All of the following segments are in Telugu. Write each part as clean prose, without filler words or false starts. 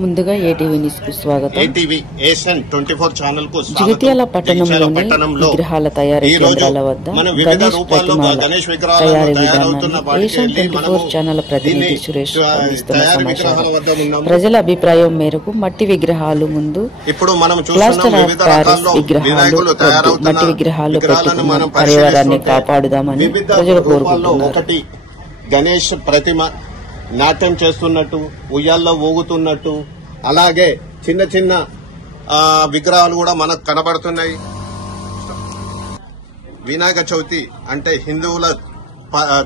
ముందుగా ఏటీవీ న్యూస్ కు స్వాగతం. ఏటీవీ ఏషన్ 24 ఛానల్ కు స్వాగతం. జగిత్యాల పట్టణంలోని విగ్రహాల తయారీ కేంద్రాల వద్ద గణేష్ ప్రతిమల తయారీ విధానాన్ని ఏషన్ 24 ఛానల్ ప్రతినిధి సురేష్ అందిస్తున్న సమాచారం. ప్రజల అభిప్రాయం మేరకు మట్టి విగ్రహాలు ముందు ప్లాస్టర్ ఆఫ్ ప్యారిస్ విగ్రహాలు వద్దు, మట్టి విగ్రహాలు పెట్టుకుని పర్యావరణాన్ని కాపాడుదామని ప్రజలు కోరుకుంటున్నారు. గణేష్ ప్రతిమ నాట్యం చేస్తున్నట్టు, ఉయ్యాల్లో ఊగుతున్నట్టు, అలాగే చిన్న చిన్న విగ్రహాలు కూడా మనకు కనబడుతున్నాయి. వినాయక చవితి అంటే హిందువుల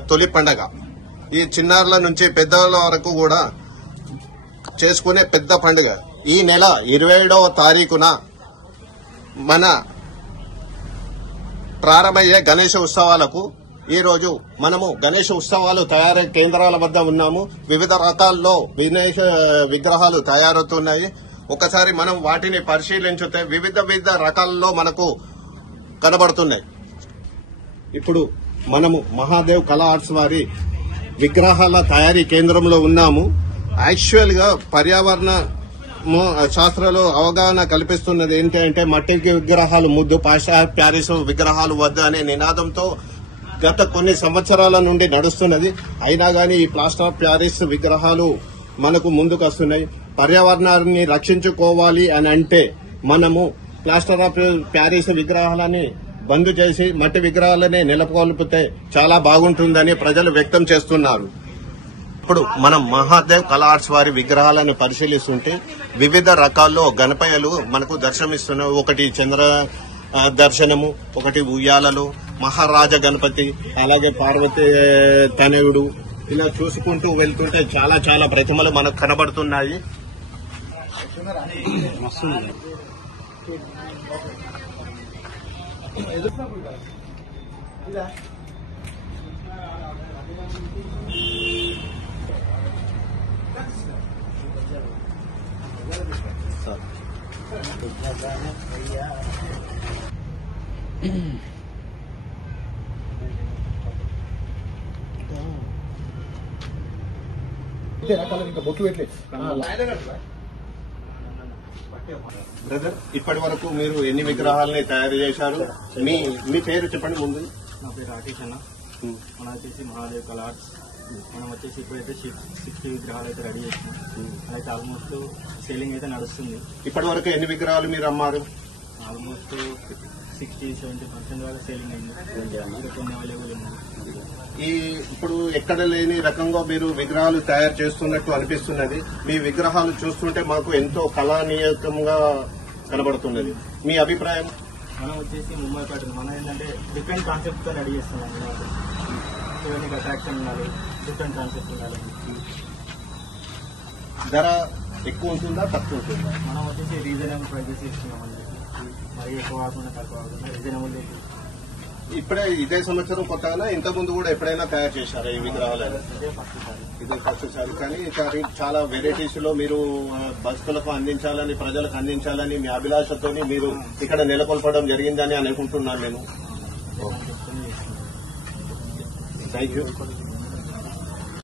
తొలి పండగ. ఈ చిన్నారుల నుంచి పెద్దల వరకు కూడా చేసుకునే పెద్ద పండుగ. ఈ నెల 27వ తారీఖున మన ప్రారంభమయ్యే గణేష ఉత్సవాలకు ఈ రోజు మనము గణేష ఉత్సవాలు తయారీ కేంద్రాల వద్ద ఉన్నాము. వివిధ రకాల్లో గణేష విగ్రహాలు తయారవుతున్నాయి. ఒకసారి మనం వాటిని పరిశీలించితే వివిధ రకాల్లో మనకు కనబడుతున్నాయి. ఇప్పుడు మనము మహాదేవ్ కళా ఆర్ట్స్ వారి విగ్రహాల తయారీ కేంద్రంలో ఉన్నాము. యాక్చువల్ గా పర్యావరణ శాస్త్రంలో అవగాహన కల్పిస్తున్నది ఏంటి అంటే మట్టి విగ్రహాలు ముద్దు, ప్లాస్టర్ ప్యారిస్ విగ్రహాలు వద్ద అనే నినాదంతో గత కొన్ని సంవత్సరాల నుండి నడుస్తున్నది. అయినా గానీ ఈ ప్లాస్టర్ ఆఫ్ ప్యారిస్ విగ్రహాలు మనకు ముందుకు వస్తున్నాయి. పర్యావరణాన్ని రక్షించుకోవాలి అని అంటే మనము ప్లాస్టర్ ఆఫ్ ప్యారిస్ విగ్రహాలని బంద్ చేసి మట్టి విగ్రహాలనే నెలకొల్పితే చాలా బాగుంటుందని ప్రజలు వ్యక్తం చేస్తున్నారు. ఇప్పుడు మనం మహాదేవ్ కళా ఆర్ట్స్ వారి విగ్రహాలను పరిశీలిస్తుంటే వివిధ రకాల్లో గణపయ్యలు మనకు దర్శనమిస్తున్నాయి. ఒకటి చంద్ర దర్శనము, ఒకటి ఉయ్యాలలు, మహారాజ గణపతి, అలాగే పార్వతీ తనయుడు, ఇలా చూసుకుంటూ వెళ్తుంటే చాలా చాలా ప్రతిమలు మనకు కనబడుతున్నాయి. బ్రదర్, ఇప్పటి వరకు మీరు ఎన్ని విగ్రహాలని తయారు చేశారు? మీ పేరు చెప్పండి ముందు. నా పేరు రాకేష్ అన్న. మన వచ్చేసి మహాదేవ్ కళా ఆర్ట్స్. మనం వచ్చేసి ఇప్పుడైతే 60 విగ్రహాలు అయితే రెడీ చేసినాం. అయితే ఆల్మోస్ట్ సేలింగ్ అయితే నడుస్తుంది. ఇప్పటి వరకు ఎన్ని విగ్రహాలు మీరు అమ్మారు? ఆల్మోస్ట్ 60-70% వరకు సేలింగ్ అయింది. కొన్ని అవైలబుల్ ఉన్నాయి. ఇప్పుడు ఎక్కడ లేని రకంగా మీరు విగ్రహాలు తయారు చేస్తున్నట్టు అనిపిస్తున్నది. మీ విగ్రహాలు చూస్తుంటే మాకు ఎంతో కళానీయంగా కనబడుతున్నది. మీ అభిప్రాయం? మనం వచ్చేసి ముంబై ప్యాటర్న్. మనం ఏంటంటే డిఫరెంట్ కాన్సెప్ట్ తో రెడీ చేస్తున్నాం. చూడడానికి అట్రాక్షన్ ఉండాలి, డిఫరెంట్ కాన్సెప్ట్ ఉండాలి. ధర ఎక్కువ ఉంటుందా తక్కువ ఉంటుందా? మనం వచ్చేసి రీజనబుల్ ప్రైజెస్ ఇస్తున్నాం అని చెప్పి, మరి ఎక్కువ కాకుండా తక్కువ కాకుండా రీజనబుల్. ఇప్పుడే ఇదే సంవత్సరం కొత్తగా ఇంత ముందు కూడా ఎప్పుడైనా తయారు చేశారా ఈ విగ్రహాలు? ఇదే ఫస్ట్ సారి. కానీ చాలా వెరైటీస్ లో మీరు భక్తులకు అందించాలని, ప్రజలకు అందించాలని మీ అభిలాషతో మీరు ఇక్కడ నెలకొల్పడం జరిగిందని అనుకుంటున్నాను నేను. Thank you.